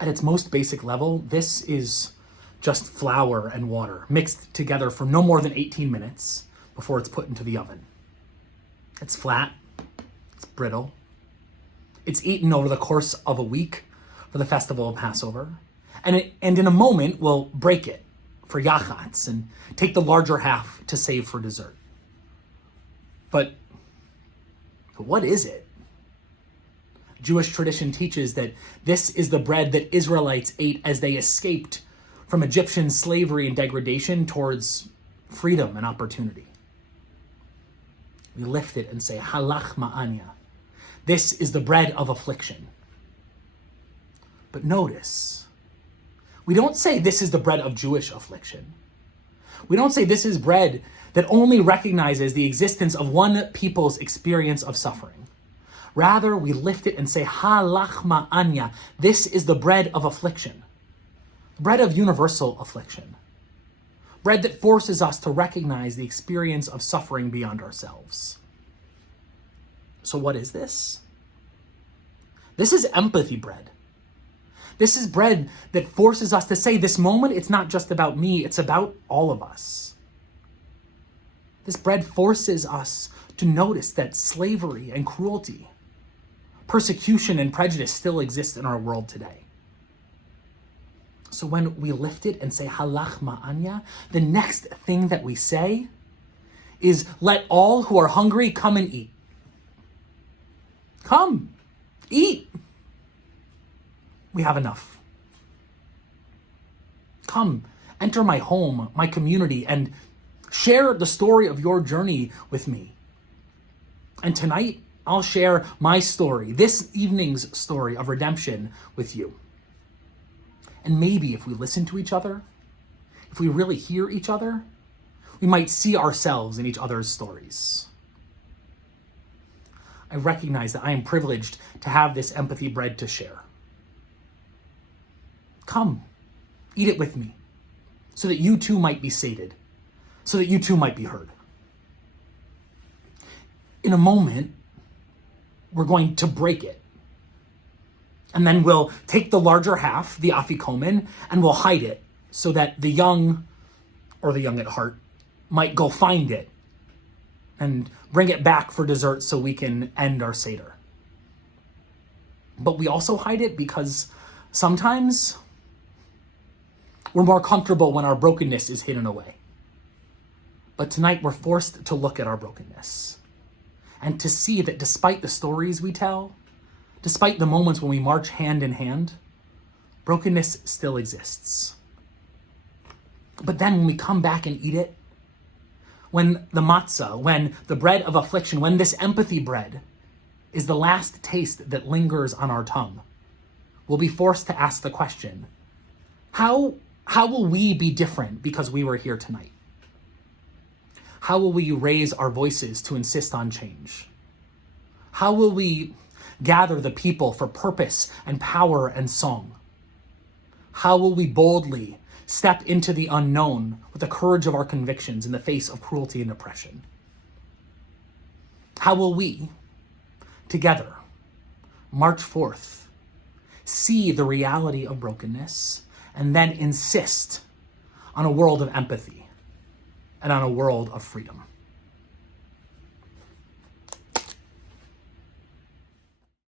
At its most basic level, this is just flour and water mixed together for no more than 18 minutes before it's put into the oven. It's flat, it's brittle, it's eaten over the course of a week for the festival of Passover, and in a moment we'll break it for Yachatz and take the larger half to save for dessert. But what is it? Jewish tradition teaches that this is the bread that Israelites ate as they escaped from Egyptian slavery and degradation towards freedom and opportunity. We lift it and say, halach ma'anya. This is the bread of affliction. But notice, we don't say this is the bread of Jewish affliction. We don't say this is bread that only recognizes the existence of one people's experience of suffering. Rather, we lift it and say, halach ma'anya. This is the bread of affliction. Bread of universal affliction. Bread that forces us to recognize the experience of suffering beyond ourselves. So what is this? This is empathy bread. This is bread that forces us to say, this moment, it's not just about me, it's about all of us. This bread forces us to notice that slavery and cruelty, persecution and prejudice still exist in our world today. So when we lift it and say, halach ma'anya, the next thing that we say is, let all who are hungry come and eat. Come, eat. We have enough. Come, enter my home, my community, and share the story of your journey with me. And tonight, I'll share my story, this evening's story of redemption with you. And maybe if we listen to each other, if we really hear each other, we might see ourselves in each other's stories. I recognize that I am privileged to have this empathy bread to share. Come, eat it with me, so that you too might be sated, so that you too might be heard. In a moment, we're going to break it. And then we'll take the larger half, the afikomen, and we'll hide it so that the young, or the young at heart, might go find it and bring it back for dessert so we can end our Seder. But we also hide it because sometimes we're more comfortable when our brokenness is hidden away. But tonight we're forced to look at our brokenness and to see that despite the stories we tell, despite the moments when we march hand in hand, brokenness still exists. But then when we come back and eat it, when the matzah, when the bread of affliction, when this empathy bread is the last taste that lingers on our tongue, we'll be forced to ask the question, how will we be different because we were here tonight? How will we raise our voices to insist on change? How will we gather the people for purpose and power and song? How will we boldly step into the unknown with the courage of our convictions in the face of cruelty and oppression? How will we, together, march forth, see the reality of brokenness, and then insist on a world of empathy and on a world of freedom?